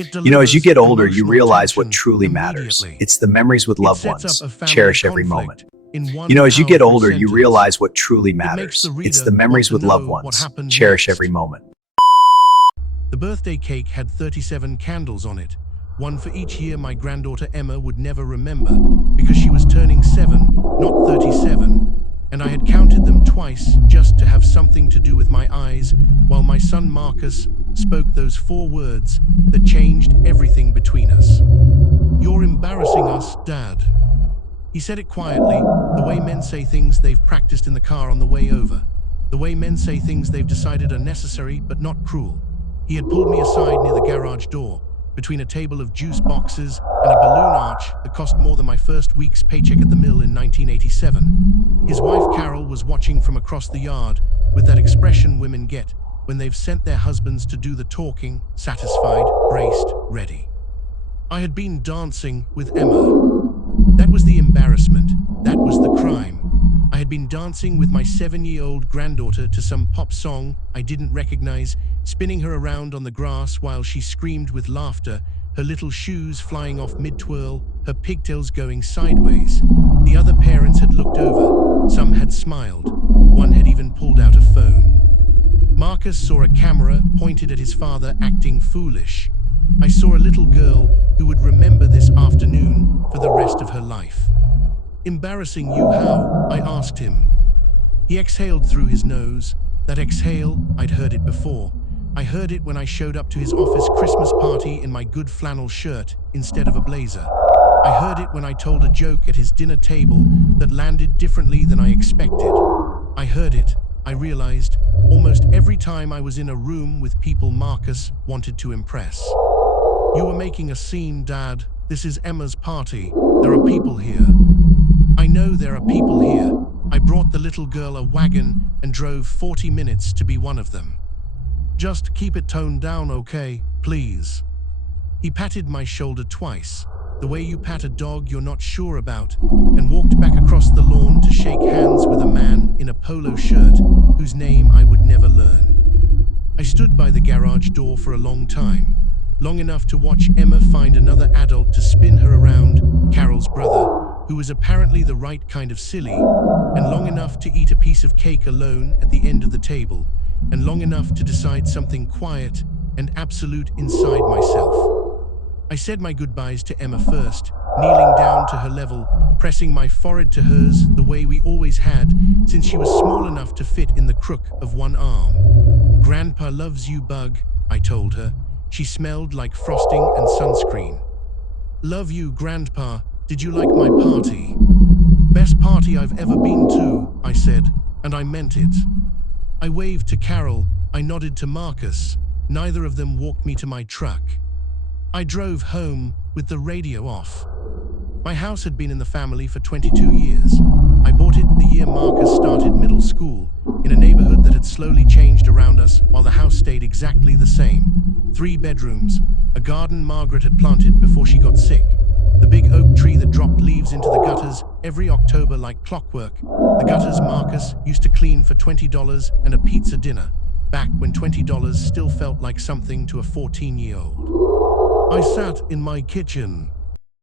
It As you delivers get older, you emotional realize what tension truly matters. immediately. It's the memories with It loved sets ones. up a family Cherish every conflict moment. in one As you get powerful older, you sentence. realize what truly It makes the matters. It's reader the want memories to with loved know what ones. happened Cherish next. every moment. The birthday cake had 37 candles on it, one for each year my granddaughter Emma would never remember, because she was turning 7, not 37, and I had counted them twice just to have something to do with my eyes, while my son Marcus spoke those 4 words that changed everything between us. "You're embarrassing us, Dad." He said it quietly, the way men say things they've practiced in the car on the way over. The way men say things they've decided are necessary but not cruel. He had pulled me aside near the garage door, between a table of juice boxes and a balloon arch that cost more than my first week's paycheck at the mill in 1987. His wife Carol was watching from across the yard with that expression women get when they've sent their husbands to do the talking, satisfied, braced, ready. I had been dancing with Emma. That was the embarrassment. That was the crime. I had been dancing with my 7-year-old granddaughter to some pop song I didn't recognize, spinning her around on the grass while she screamed with laughter, her little shoes flying off mid-twirl, her pigtails going sideways. The other parents had looked over. Some had smiled. One had even pulled out a phone. Marcus saw a camera pointed at his father acting foolish. I saw a little girl who would remember this afternoon for the rest of her life. "Embarrassing you how?" I asked him. He exhaled through his nose. That exhale, I'd heard it before. I heard it when I showed up to his office Christmas party in my good flannel shirt instead of a blazer. I heard it when I told a joke at his dinner table that landed differently than I expected. I heard it, I realized, almost every time I was in a room with people Marcus wanted to impress. "You were making a scene, Dad. This is Emma's party. There are people here." "I know there are people here. I brought the little girl a wagon and drove 40 minutes to be one of them. Just keep it toned down, okay, please." He patted my shoulder twice, the way you pat a dog you're not sure about, and walked back across the lawn to shake hands with a man in a polo shirt whose name I would never learn. I stood by the garage door for a long time, long enough to watch Emma find another adult to spin her around, Carol's brother, who was apparently the right kind of silly, and long enough to eat a piece of cake alone at the end of the table, and long enough to decide something quiet and absolute inside myself. I said my goodbyes to Emma first, kneeling down to her level, pressing my forehead to hers the way we always had, since she was small enough to fit in the crook of one arm. "Grandpa loves you, Bug," I told her. She smelled like frosting and sunscreen. "Love you, Grandpa. Did you like my party?" "Best party I've ever been to," I said, and I meant it. I waved to Carol. I nodded to Marcus. Neither of them walked me to my truck. I drove home with the radio off. My house had been in the family for 22 years. I bought it the year Marcus started middle school, in a neighborhood that had slowly changed around us while the house stayed exactly the same. 3 bedrooms, a garden Margaret had planted before she got sick, the big oak tree that dropped leaves into the gutters every October like clockwork, the gutters Marcus used to clean for $20 and a pizza dinner, back when $20 still felt like something to a 14-year-old. I sat in my kitchen,